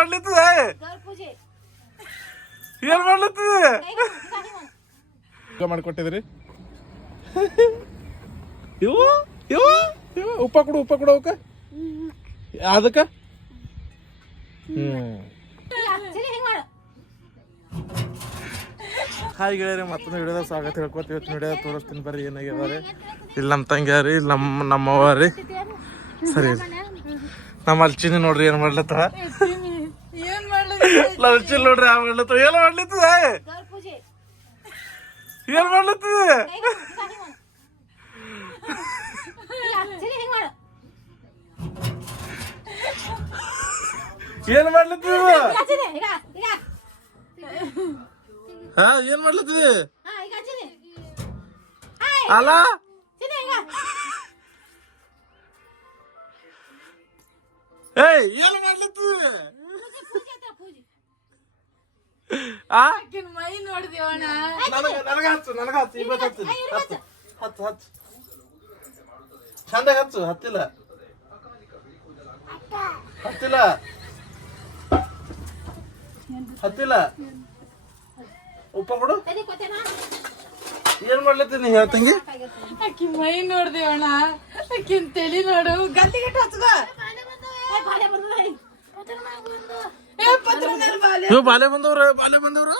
ಮಾಡ್ಲಿತ್ತದ? ಏನ್ ಮಾಡ್ಲಿತ್ತದ? ಮಾಡ್ಕೊಟ್ಟಿದ್ರಿ ಇವು ಇವು ಇವು ಉಪ್ಪ ಕೊಡು ಉಪ್ಪ ಕೊಡು ಅವಕ್ಕ. ಅದಕ್ಕ? ಹಾಯ್ ಗೆಳೆಯರಿ, ಮತ್ತೊಂದು ವಿಡಿಯೋದಾಗ ಸ್ವಾಗತ ಹೇಳ್ಕೊತೀವಿ ಇವತ್ತು ವಿಡಿಯೋ ತೋರಿಸ್ತೀನಿ ಬರ್ರಿ ಏನಾಗ್ಯದ ರೀ ಇಲ್ಲಿ ನಮ್ಮ ತಂಗಿಯ ರೀ ಇಲ್ಲಿ ನಮ್ಮ ನಮ್ಮವ್ವ ರೀ ಸರಿ ನಮ್ಮ ಅಲ್ಚಿನಿ ನೋಡ್ರಿ, ಏನು ಮಾಡ್ಲತ್ತಾರ ಲಲ್ಚಿಲ್ ನೋಡ್ರಿ, ಆ ಮಾಡ್ಲತ್ತಾರ ಏನ್ ಮಾಡ್ಲಿತ್ತದ? ಏನ್ ಮಾಡ್ಲತ್ತದ? ಏನ್ ಮಾಡ್ಲತ್ತದ ಹಾ, ಏನ್ ಮಾಡ್ಲತ್ತದ? ಅಲ್ಲ? ಏಯ್, ಏನ್ ಮಾಡ್ಲತ್ತದ? ಆ? ಆಕಿನ ಮೈ ನೋಡಿದೆ ನನಗ ನನಗ ಹಚ್ಚು ನನಗ ಹಚ್ಚು ಇವತ್ತು ಹಚ್ಚು. ಹಚ್ಚು ಹಚ್ಚು ಹಚ್ಚು ಚಂದಾಗ ಹಚ್ಚು ಹತ್ತಿಲ್ಲ. ಹತ್ತಿಲ್ಲ. ಹತ್ತಿಲ್ಲ. ಉಪ್ಪ ಕೊಡು. ಏನ್ ಮಾಡ್ಲತ್ತೀನಿ ಹೇಳ್ತಂಗಿ ಆಕಿ ಮೈ ಅಣ್ಣ ಆಕಿನ್ ತಲಿ ನೋಡು. ಗಲ್ಲಿಗೆ ಹಚ್ಕೋ ಇವ್ ಬಾಲೆ ಬಂದವ್ರ ಬಾಲೆ ಬಂದವ್ರ.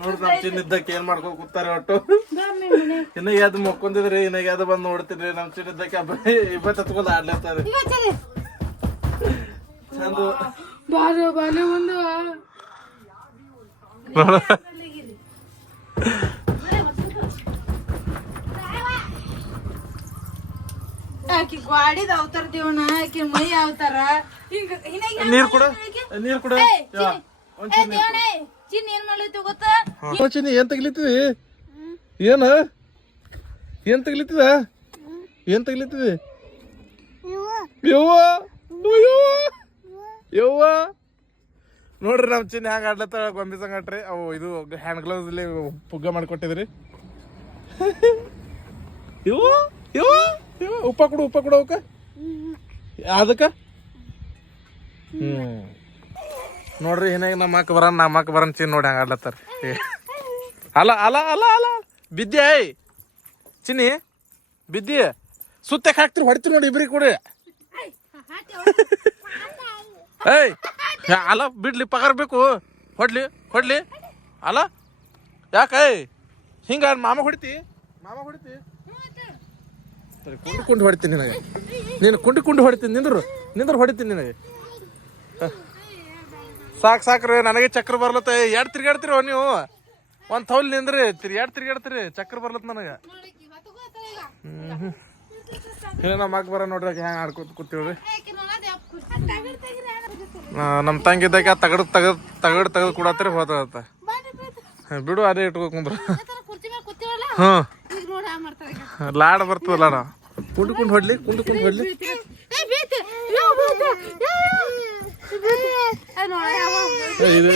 ನೋಡ್ರಿ ನಮ್ ಏನ್ ಮಾಡ್ಕೊಂಡ್ ಕೂತಾರೆ ಒಟ್ಟು. ಇನ್ನ ಯಾವ್ದು ಮಕ್ಕೊಂದಿದ್ರಿ ಇನ್ನ ಯಾವ್ದು ಬಂದ್ ನೋಡ್ತೀರಿ ನಮ್ ಚಿನ್ನಿದ್ದಕ್ಕೆ ಇಬ್ಬತ್ ಹತ್ಕೊಂಡ್ ಆಡ್ಲತ್ತಾರ. ಚಂದ. ಬಾಲೆ ಬಾಲೆ ಒಂದು ಆಕಿ ಗಾಡಿದ ಅವತಾರ ದೇವನ ಆಕಿ ಮೈ ಅವತಾರ. ಹಿಂಗ ನೀರ್ ಕೊಡ. ನೀರ್ ಕೊಡ. ಚಿನ್ನ. ಏನ್ ಮಾಡ್ಲಿತ್ತು ಗೊತ್ತಾ? ಚಿನ್ನ ಏನ್ ತಗ್ಲಿತ್ತಿದಿ? ಏನ? ಏನ್ ತಗ್ಲಿತ್ತಿದ? ಏನ್ ತಗ್ಲಿತ್ತಿದಿ? ಯವ್ವ. ಯವ್ವ. ನೋಡ್ರಿ ನಮ್ ಚಿನ್ನ ಹ್ಯಾಂಗ ಆಡ್ಲತ್ತ ಗೊಂಬೆ ಸಂಗಟ್ರಿ. ಅವು ಇದು ಹ್ಯಾಂಡ್ ಗ್ಲೌಸ್ ಪುಗ್ಗ ಮಾಡಿಕೊಟ್ಟಿದ್ರಿ. ಇವು ಇವು ಉಪ್ಪ ಕೊಡು ಉಪ್ಪ ಕೊಡು ಅದಕ್ಕ ಹ್ಮ್. ನೋಡ್ರಿ ಏನಾಗ ನಮ್ಮ ಅಕ್ಕ ಬರ ನಮ್ಮ ಅಕ್ಕ ಬರ ಚಿನ್ ನೋಡಿ ಹಂಗಾಡ್ಲತ್ತಾರ ಅಲ್ಲ ಅಲ್ಲ ಅಲ್ಲ ಅಲ್ಲ. ಬಿದ್ದೆ, ಏಯ್. ಚಿನ್ನಿ, ಬಿದ್ದಿ. ಸುತ್ತಕ್ಕೆ ಹಾಕ್ತಿರಿ? ಹೊಡಿತಿ ನೋಡಿ ಇಬ್ರಿ ಕೊಡಿ. ಏಯ್. ಅಲ್ಲ, ಬಿಡ್ಲಿ, ಪಗಾರ ಬೇಕು. ಹೊಡ್ಲಿ ಹೊಡ್ಲಿ. ಅಲ್ಲ, ಯಾಕೆ ಹಿಂಗ ಮಾಮ ಹೊಡಿತಿ? ಮಾಮ ಹೊಡಿತಿ? ಕುಂಡು ಕುಂಡು ಹೊಡಿತೀನಿ ನಿನಗೆ. ನೀನು ಕುಂಡು ಕುಂಡು ಹೊಡಿತೀನಿ ನಿಂದ್ರು ನಿಂದ್ರು ಹೊಡಿತೀನಿ ನಿನಗೆ. ಸಾಕು ಸಾಕ್ರಿ ನನಗೆ ಚಕ್ರ ಬರ್ಲತ್ತ. ಎರಡು ತಿರ್ಗಾಡ್ತಿರೋ ನೀವು? ಒಂದು ತೌಲ್ ನಿಂದ್ರಿ ತಿರ್ ಎರಡು ತಿರ್ಗಾಡ್ತಿರಿ ಚಕ್ರ ಬರ್ಲತ್ತ ನನಗೆ. ಹ್ಞೂ ನಮ್ಮ ಮಗ ಬರ ನೋಡ್ರಿ ಹೆಂಗೆ ಆಡ್ಕೊತ ಕೂತೀವ್ರಿ. ನಮ್ಮ ತಂಗಿ ಇದ್ದಾಗ ತಗಡ್ ತಗದ್ ತಗಡು ತೆಗೆದು ಕೊಡತ್ತೀರಿ ಹೋದ ಬಿಡು ಅದೇ ಇಟ್ಕೋ ಕುಂದ್ರ. ಹ್ಞೂ ಲಾಡ್ ಬರ್ತದಲ್ಲ ಲಾಡ ಕುಂಡು ಕುಂಡು ಹೊಡ್ಲಿ ಕುಂಡು ಕುಂಡು ಹೊಡ್ಲಿ ಇದು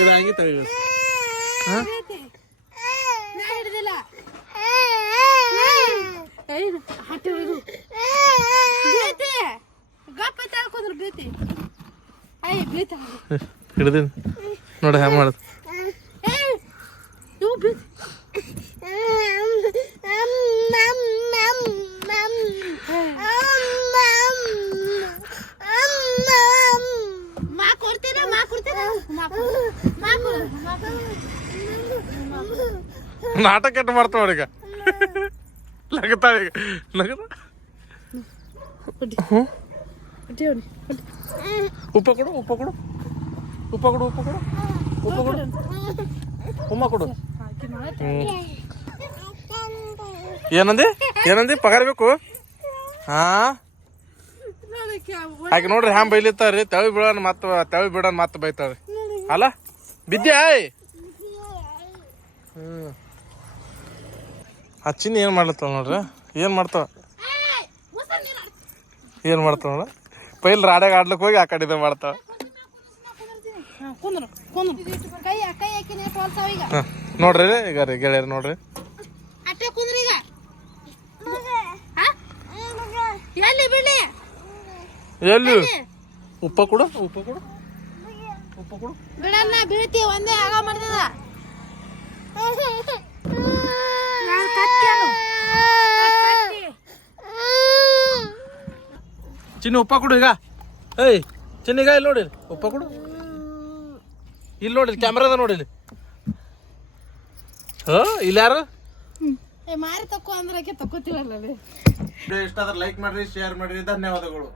ತೆಗಿ. ಹಿಡ್ದೀನಿ. ನೋಡಿ ಹ್ಯಾಂಗ ಮಾಡೋದು ಏಯ್, ಇವು ಬೀಳ್ತಿ. ಮಾ ಕೊಡ್ತೀರಾ ಮಾ ಕೊಡ್ತೀರಾ ಮಾ ಕೊಡು. ಮಾ ಕೊಡು, ಮಾ ಕೊಡು. ನಾಟಕ ಕೆಟ್ಟ ಮಾಡ್ತಾವ ಅವ್ರೀಗ ಲಗತಾಳ ಈಗ ಲಗದ ಹ್ಞೂ ಉಪ್ಪ ಕೊಡು ಉಪ್ಪ ಕೊಡು ಉಪ್ಪ ಕೊಡು ಉಪ್ಪ ಕೊಡು ಉಪ್ಪ ಕೊಡು ಉಮ್ಮ ಕೊಡು ಹ್ಮ್. ಏನಂದಿ ಏನಂದಿ ಪಗಾರ ಬೇಕು ಹಾ ಹಾಗೆ ನೋಡ್ರಿ ಹ್ಯಾಂಗ ಬೈಲಿತ್ತಾರ್ರಿ ತಳಿ ಬಿಡೋಣ ಮತ್ತ ತಳಿ ಬಿಡೋಣ ಮತ್ತೆ ಬೈತಾವ್ರಿ ಅಲ್ಲ ಹ್ಮ್. ಹಚ್ಚಿನ ಏನ್ ಮಾಡ್ಲತ್ತಾವ ನೋಡ್ರಿ? ಏನ್ ಮಾಡ್ತಾವ ಏನು. ಏನ್ ಮಾಡ್ತಾವ ನೋಡ ಪೈಲ್ ರಾಡ್ಯಾಗ ಆಡ್ಲಿಕ್ಕೆ ಹೋಗಿ ಆ ಕಡೆ ಇದು ಮಾಡ್ತಾವ ನೋಡ್ರಿ ಈಗ ರೀ ಗೆಳೆಯರು ನೋಡ್ರಿ? ಎಲ್ಲಿ ಉಪ್ಪ ಕೊಡು ಉಪ್ಪ ಕೊಡು. ಉಪ್ಪ ಕೊಡು. ಬಿಡಲ್ಲ ಬೀಳ್ತಿ ಒಂದೇ ಆಗ ಮಾಡ್ತದ ಚಿನ್ನಿ ಉಪ್ಪ ಕೊಡು ಈಗ. ಏಯ್ ಚಿನ್ನಿಗ ಇಲ್ಲಿ ನೋಡಿ ಉಪ್ಪ ಕೊಡು. ಇಲ್ಲಿ ನೋಡಿ ಕ್ಯಾಮ್ರಾದ ನೋಡಿ ಇಲ್ಲಿ. ಇಲ್ಲಿ ಯಾರು? ಏ ಮಾರಿ ತಕ್ಕೋ ಅಂದ್ರೆ ತಕ್ಕೋತೀವಲ್ಲ ಇಷ್ಟ ಆದ್ರೆ ಲೈಕ್ ಮಾಡ್ರಿ ಶೇರ್ ಮಾಡ್ರಿ ಧನ್ಯವಾದಗಳು.